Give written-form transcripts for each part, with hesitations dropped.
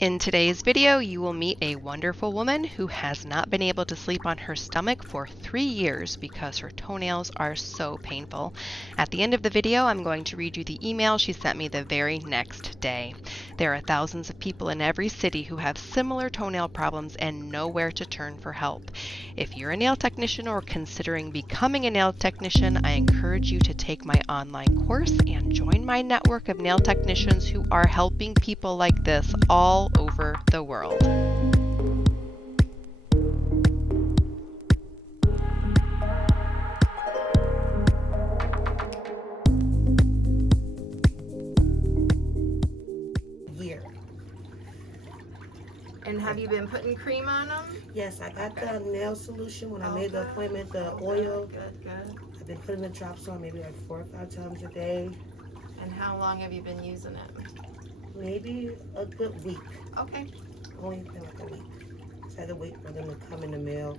In today's video, you will meet a wonderful woman who has not been able to sleep on her stomach for 3 years because her toenails are so painful. At the end of the video, I'm going to read you the email she sent me the very next day. There are thousands of people in every city who have similar toenail problems and know where to turn for help. If you're a nail technician or considering becoming a nail technician, I encourage you to take my online course and join my network of nail technicians who are helping people like this all over the world. Year. And have you been putting cream on them? Yes, I got Okay. the nail solution when I made the appointment, the Oh, oil. Good. I've been putting the drops on maybe like 4 or 5 times a day. And how long have you been using it? Maybe a good week. Okay. Only been like a week. Just had to wait for them to come in the mail.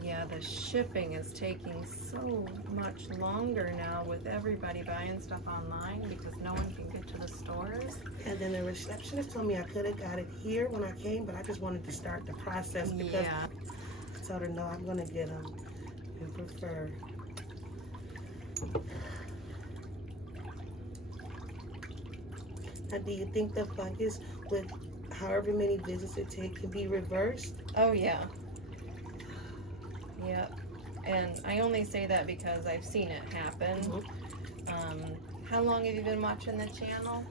Yeah, the shipping is taking so much longer now with everybody buying stuff online because no one can get to the stores. And then the receptionist told me I could have got it here when I came, but I just wanted to start the process because Yeah. I told her no, I'm gonna get them and prefer. Now, do you think the fungus with however many visits it takes can be reversed? Oh, yeah. Yep. And I only say that because I've seen it happen. How long have you been watching the channel?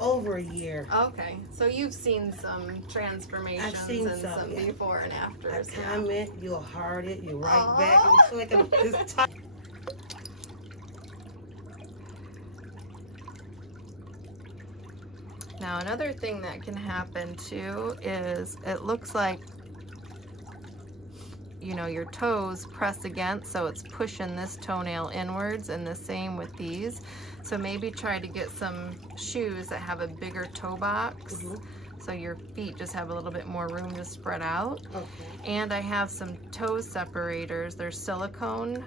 Over a year. Okay, so you've seen some transformations I've seen and some, yeah. before and I afters. Yeah. comment, you'll heart it, you write back, and it's like this time. Now another thing that can happen too is it looks like, you know, your toes press against, so it's pushing this toenail inwards, and the same with these. So maybe try to get some shoes that have a bigger toe box, so your feet just have a little bit more room to spread out. Okay. And I have some toe separators. They're silicone,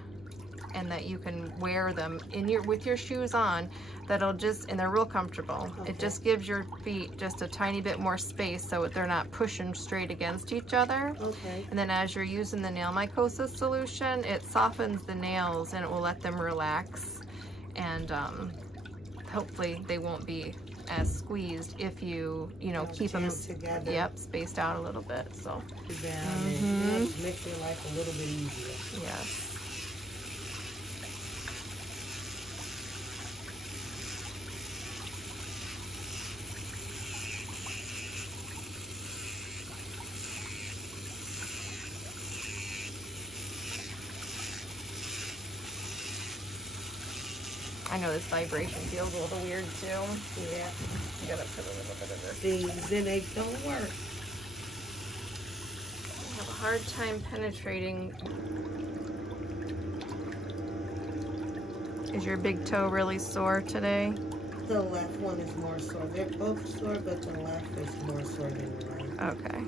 and that you can wear them in with your shoes on. That'll just, and they're real comfortable. Okay. It just gives your feet just a tiny bit more space so they're not pushing straight against each other. Okay. And then as you're using the nail mycosis solution, it softens the nails and it will let them relax. And hopefully they won't be as squeezed if you keep them together. Yep, spaced out a little bit. So Down and it makes your life a little bit easier. yes. I know this vibration feels a little weird too. Yeah. You gotta put a little bit of this. Things, then they don't work. I have a hard time penetrating. Is your big toe really sore today? The left one is more sore. They're both sore, but the left is more sore than the right. Okay.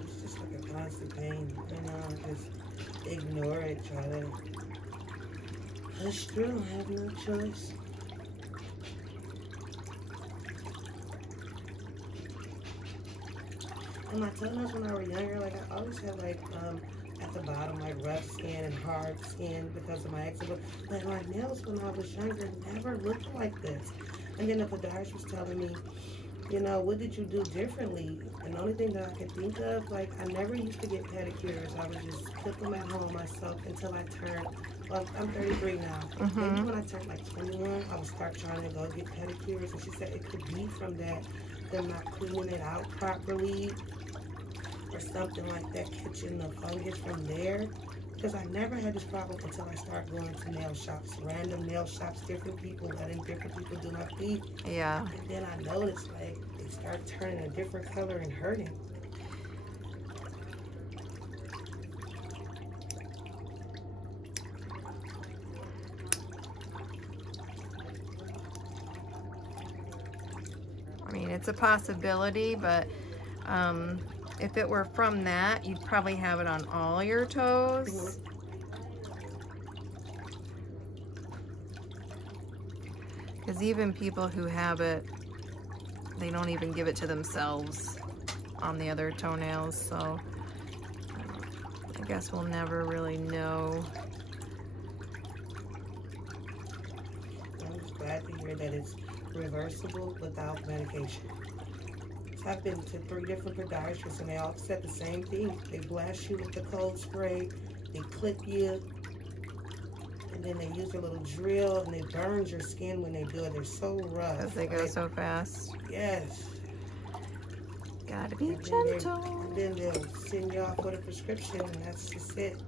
It's just like a constant pain. Just ignore it. Try to push through. I have no choice. And my toenails when I was younger, like I always had like at the bottom like rough skin and hard skin because of my eczema. But my nails when I was younger never looked like this. And then the podiatrist was telling me, you know, what did you do differently? And the only thing that I could think of, like, I never used to get pedicures. I would just clip them at home myself until I turned, well, I'm 33 now. Maybe when I turned like 21, I would start trying to go get pedicures. And she said it could be from that, them not cleaning it out properly or something like that, catching the fungus from there. Because I never had this problem until I started going to nail shops, random nail shops, different people, letting different people do my feet. Yeah. And then I noticed like they start turning a different color and hurting. I mean, it's a possibility, but if it were from that, you'd probably have it on all your toes. Because even people who have it, they don't even give it to themselves on the other toenails, so I guess we'll never really know. I'm just glad to hear that it's reversible without medication. So I've been to 3 different podiatrists and they all said the same thing. They blast you with the cold spray, they clip you, and then they use a little drill and they burn your skin when they do it. They're so rough. Because they go so fast. Yes. Gotta be And gentle. and then they'll send you off with a prescription and that's just it.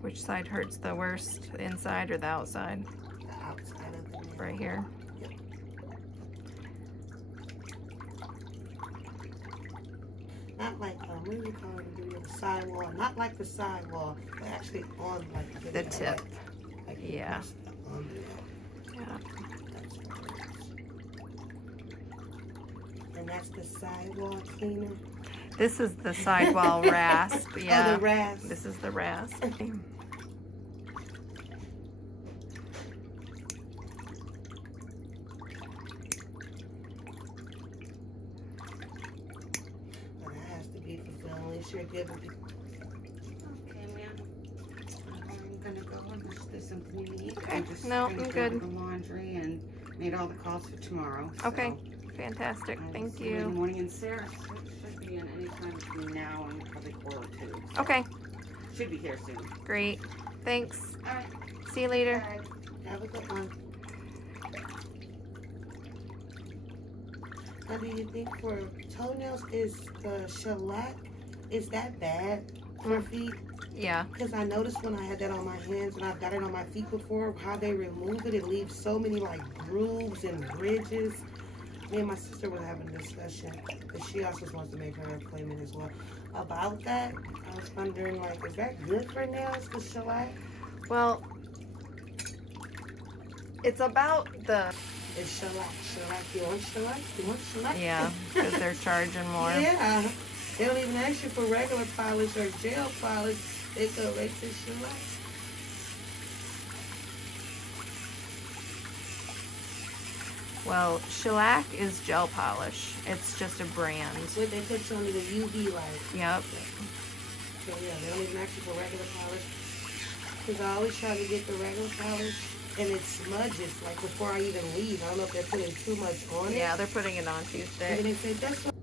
Which side hurts the worst, the inside or the outside? The outside of the nail. Right here. Yep. Not like what do you call it? The sidewall. Not like the sidewall, but actually on like The tip. Like Yeah. on the nail. Yeah. That's what it is. And that's the sidewall cleaner. This is the sidewall rasp. Yeah. Oh, the rasp. This is the rasp. Well, that has to be fulfilling. At least you're giving people. Okay, ma'am. I'm gonna go and do some cleaning. Okay. I'm just No, gonna I'm do good. the laundry and made all the calls for tomorrow. Okay. So Fantastic. I will Thank see in the you. morning, and Sarah should be in any time between now and probably 4:02. So Okay. should be here soon. Great. Thanks. All right. See you later. Bye. Have a good one. Now, do you think for toenails is the shellac, is that bad for feet? Yeah. Because I noticed when I had that on my hands and I've got it on my feet before, how they remove it, it leaves so many like grooves and ridges. Me and my sister were having a discussion, but she also wants to make her appointment as well. About that, I was wondering, like, is that good for nails, the shellac? Well, it's about the, It's shellac. You want shellac? You want shellac? yeah, because they're charging more. Yeah. They don't even ask you for regular polish or gel polish. They go right to shellac. Well, shellac is gel polish. It's just a brand. What they put you under the UV light. Yep. So yeah, they don't even ask you for regular polish. Because I always try to get the regular polish and it smudges like before I even leave. I don't know if they're putting too much on it. Yeah, they're putting it on too And thick. then they say, that's what.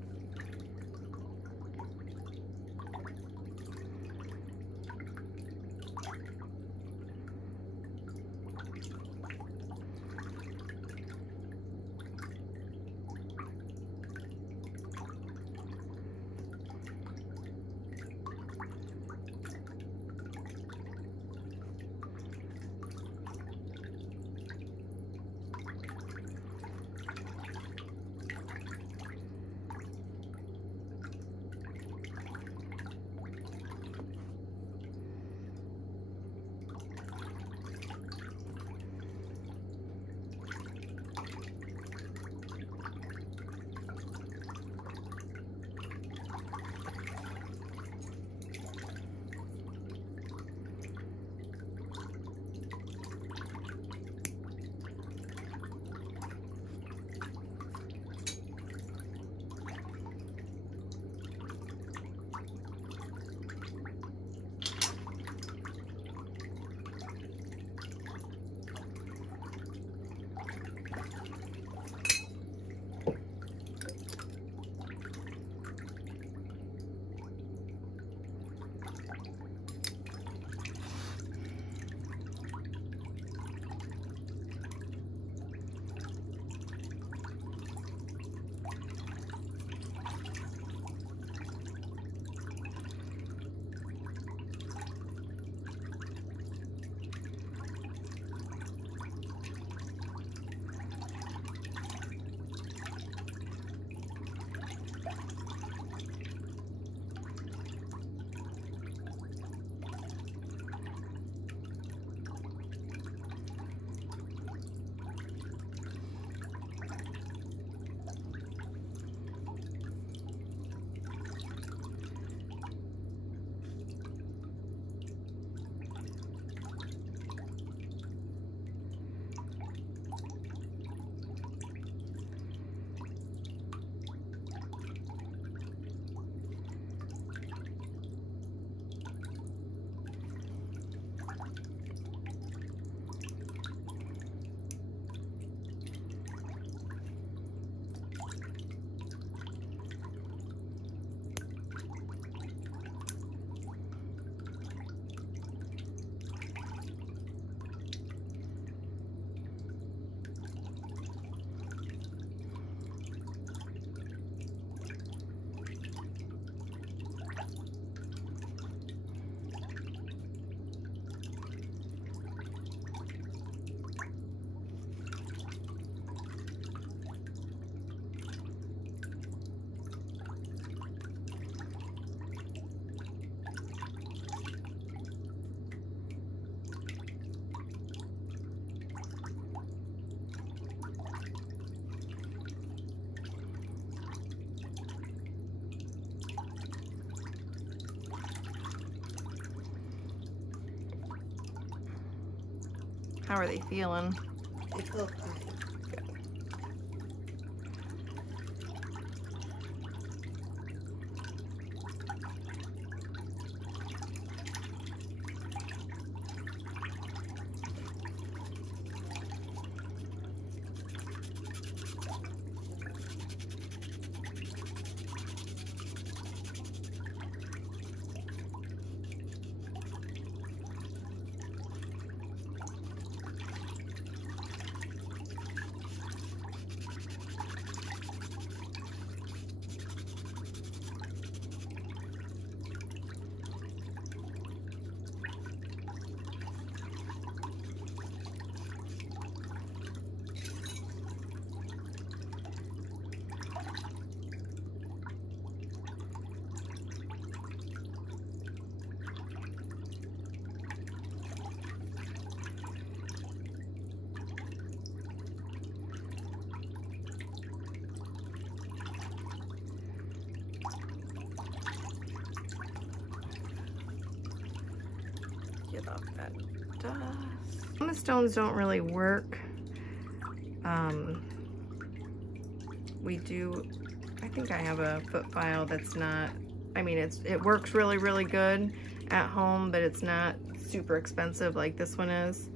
How are they feeling? They feel fine. Get off that dust. The stones don't really work. I think I have a foot file that's not, I mean, it works really, really good at home, but it's not super expensive like this one is.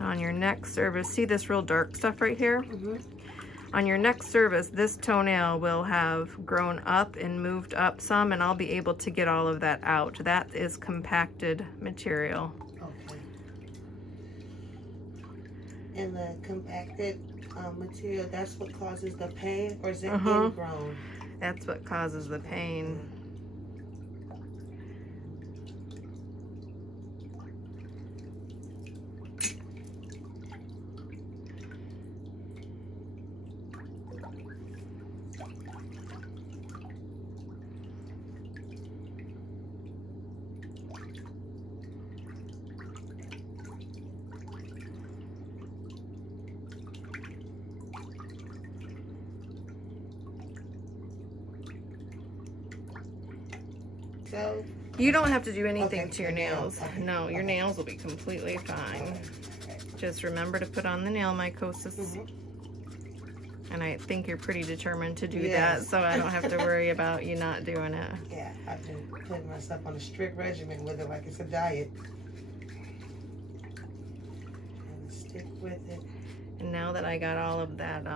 On your next service, see this real dark stuff right here? On your next service, this toenail will have grown up and moved up some, and I'll be able to get all of that out. That is compacted material. Okay. And the compacted material, that's what causes the pain, or is it ingrown? That's what causes the pain. So You don't have to do anything Okay, to your nails. okay, No, your okay. nails will be completely fine. Okay. Just remember to put on the nail mycosis. And I think you're pretty determined to do that, so I don't have to worry about you not doing it. Yeah, I've been putting myself on a strict regimen with it like it's a diet. And stick with it. And now that I got all of that